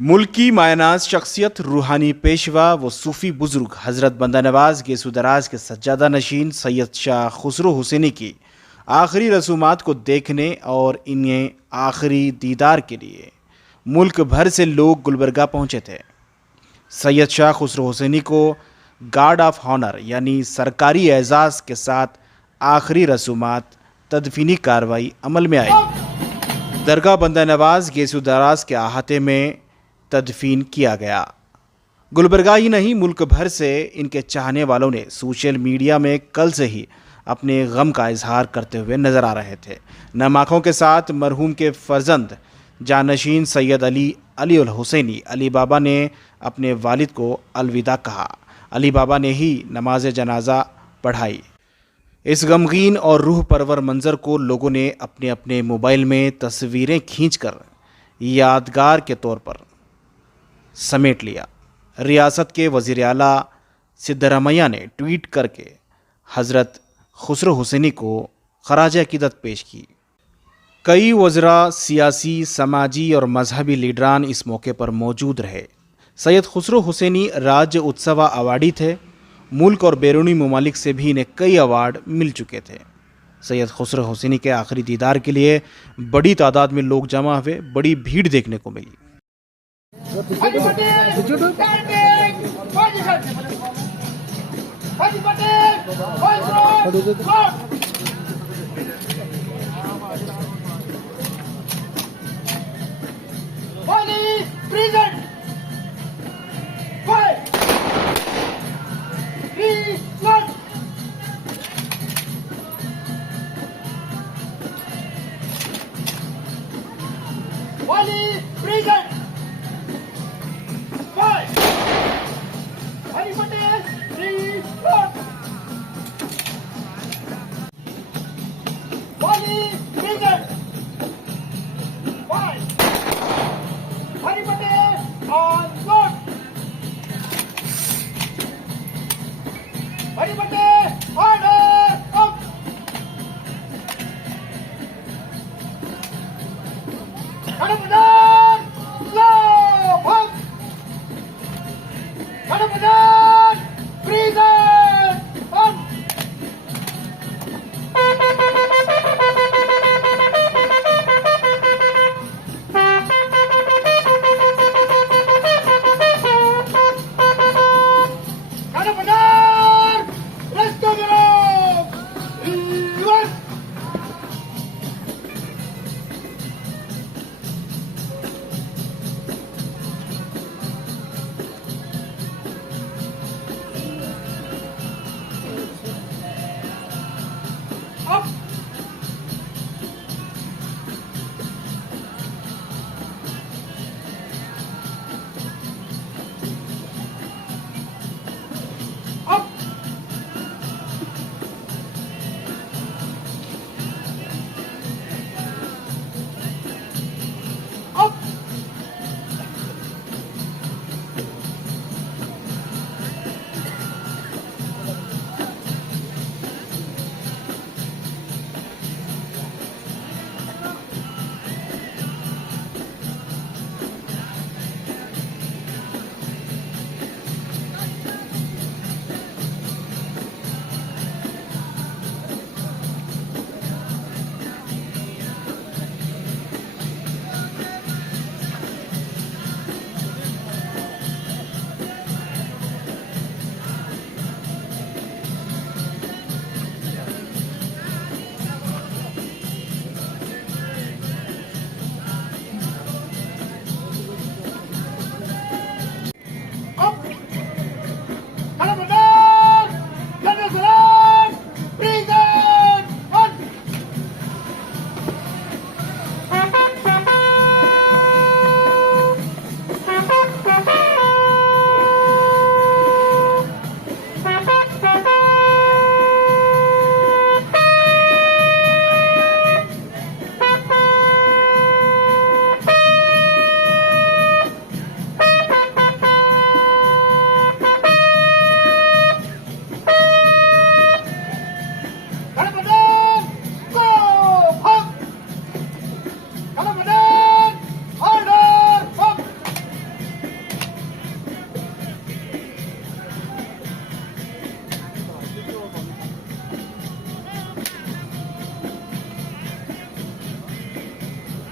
मुल्क की मायनाज शख्सियत रूहानी पेशवा व सूफ़ी बुज़ुर्ग हज़रत बंदा नवाज गेसुदराज के सज्जादा नशीन सैयद शाह खुसरो हुसैनी की आखिरी रसूमात को देखने और इन्हें आखिरी दीदार के लिए मुल्क भर से लोग गुलबर्गा पहुंचे थे। सैयद शाह खुसरो हुसैनी को गार्ड ऑफ ऑनर यानी सरकारी एजाज़ के साथ आखिरी रसूमात तदफीनी कार्रवाई अमल में आई। दरगाह बंदा नवाज गेसुदराज के अहाते में तदफीन किया गया। गुलबर्गा ही नहीं, मुल्क भर से इनके चाहने वालों ने सोशल मीडिया में कल से ही अपने गम का इजहार करते हुए नजर आ रहे थे। नम आँखों के साथ मरहूम के फर्जंद जानशीन सैयद अली उल हुसैनी अली बाबा ने अपने वालिद को अलविदा कहा। अली बाबा ने ही नमाज जनाजा पढ़ाई। इस गमगीन और रूह परवर मंजर को लोगों ने अपने अपने मोबाइल में तस्वीरें खींचकर यादगार के तौर पर समेट लिया। रियासत के वज़ीर आला सिद्धरमैया ने ट्वीट करके हज़रत खुसरो हुसैनी को खराज अकीदत पेश की। कई वज़रा, सियासी, समाजी और मजहबी लीडरान इस मौके पर मौजूद रहे। सैयद खुसरो हुसैनी राज्य उत्सवा अवार्डी थे। मुल्क और बैरूनी ममालिक से भी इन्हें कई अवार्ड मिल चुके थे। सैयद खुसरो हुसैनी के आखिरी दीदार के लिए बड़ी तादाद में लोग जमा हुए। बड़ी भीड़ देखने को मिली।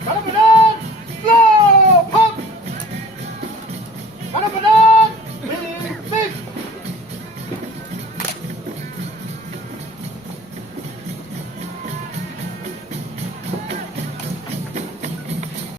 Salaam